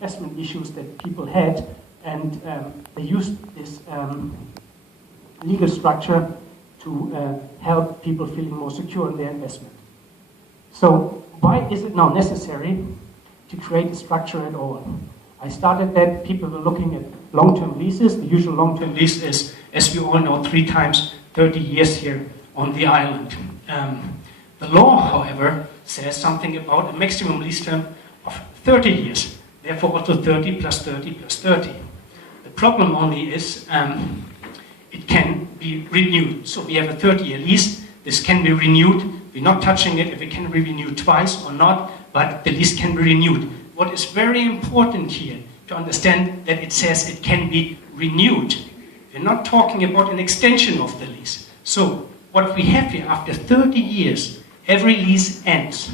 investment issues that people had, and they used this legal structure to help people feeling more secure in their investment. So why is it now necessary to create a structure at all? I started that people were looking at long-term leases. The usual long-term lease is, as we all know, 3 times 30 years here on the island. The law, however, says something about a maximum lease term of 30 years. Therefore, also 30 plus 30 plus 30. The problem only is it can be renewed. So we have a 30-year lease. This can be renewed. We're not touching it if it can be renewed twice or not, but the lease can be renewed. What is very important here to understand that it says it can be renewed. We're not talking about an extension of the lease. So what we have here, after 30 years, every lease ends.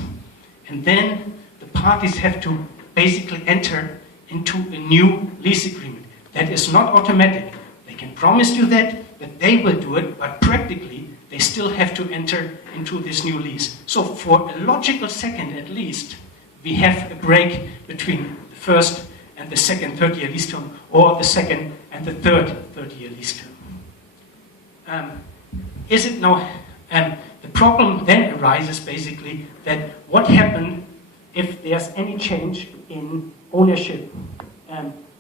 And then the parties have to basically enter into a new lease agreement. That is not automatic. They can promise you that they will do it, but practically they still have to enter into this new lease. So for a logical second at least, we have a break between the first and the second 30-year lease term, or the second and the third 30-year lease term. Is it now, the problem then arises basically that what happened if there's any change in ownership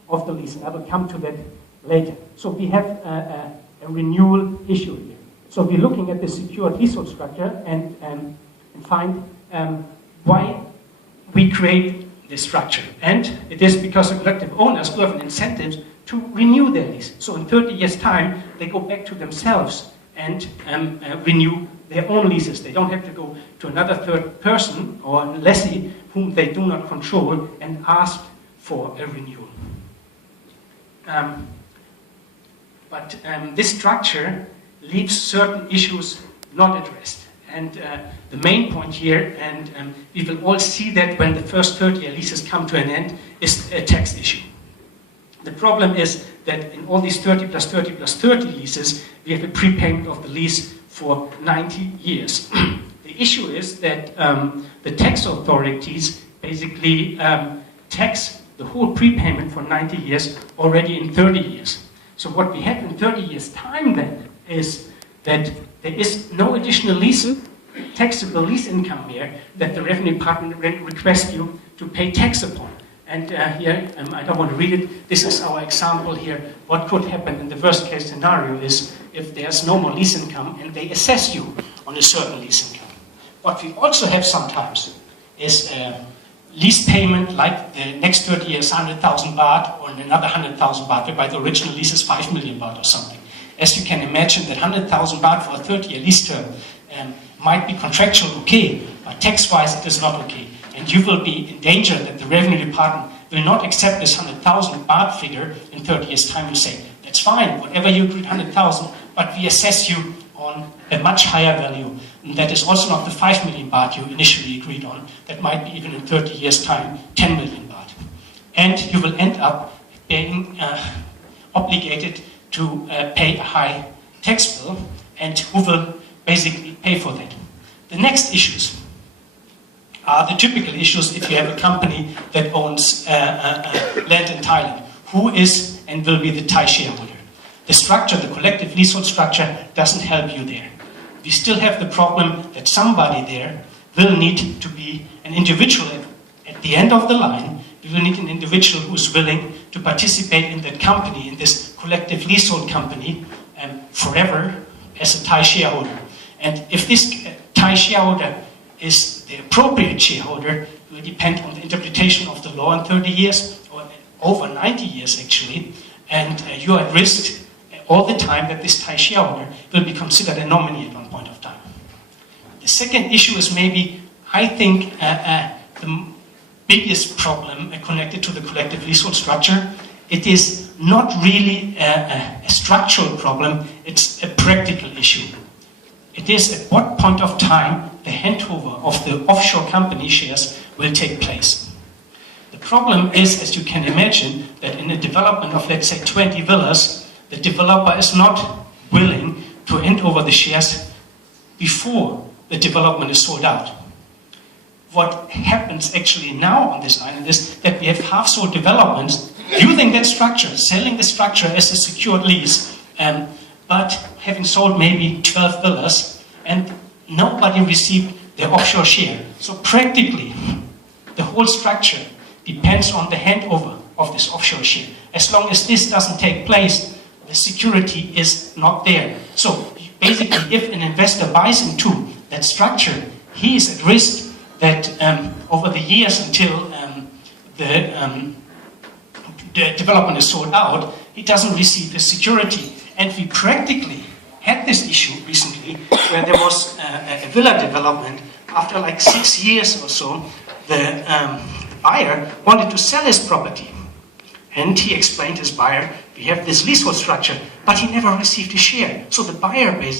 of the lease, and I will come to that later. So we have a renewal issue here. So we're looking at the secured leasehold structure and find why we create this structure. And it is because the collective owners will have an incentive to renew their lease. So in 30 years' time, they go back to themselves and renew their own leases. They don't have to go to another third person or a lessee whom they do not control and ask for a renewal. But this structure leaves certain issues not addressed. And the main point here, and we will all see that when the first 30-year leases come to an end, is a tax issue. The problem is that in all these 30 plus 30 plus 30 leases, we have a prepayment of the lease for 90 years. The issue is that the tax authorities basically tax the whole prepayment for 90 years already in 30 years. So what we have in 30 years' time then is that there is no additional taxable lease income here that the revenue department requests you to pay tax upon. And here, I don't want to read it, this is our example here. What could happen in the worst case scenario is if there's no more lease income and they assess you on a certain lease income. What we also have sometimes is lease payment, like the next 30 years 100,000 baht or another 100,000 baht, whereby the original lease is 5 million baht or something. As you can imagine, that 100,000 baht for a 30-year lease term might be contractual okay, but tax-wise it is not okay. And you will be in danger that the revenue department will not accept this 100,000 baht figure in 30 years' time and say, that's fine, whatever you agreed 100,000, but we assess you on a much higher value. And that is also not the 5 million baht you initially agreed on. That might be even in 30 years' time, 10 million baht. And you will end up being obligated to pay a high tax bill, and who will basically pay for that. The next issues are the typical issues if you have a company that owns land in Thailand. Who is and will be the Thai shareholder? The structure, the collective leasehold structure, doesn't help you there. We still have the problem that somebody there will need to be an individual at the end of the line. We will need an individual who is willing to participate in that company, in this collective leasehold company, forever as a Thai shareholder. And if this Thai shareholder is the appropriate shareholder, it will depend on the interpretation of the law in 30 years, or over 90 years actually, and you are at risk all the time that this Thai shareholder will be considered a nominee at one point of time. The second issue is maybe, I think, the biggest problem connected to the collective leasehold structure. It is not really a structural problem, it's a practical issue. It is at what point of time the handover of the offshore company shares will take place. The problem is, as you can imagine, that in a development of, let's say, 20 villas, the developer is not willing to hand over the shares before the development is sold out. what happens actually now on this island is that we have half-sold developments using that structure, selling the structure as a secured lease, but having sold maybe 12 villas, and nobody received their offshore share. So practically, the whole structure depends on the handover of this offshore share. As long as this doesn't take place, the security is not there. So basically, if an investor buys into that structure, he is at risk that over the years until the development is sold out, he doesn't receive the security. And we practically had this issue recently where there was a villa development. After like 6 years or so, the buyer wanted to sell his property. And he explained to his buyer, we have this leasehold structure, but he never received a share. So the buyer basically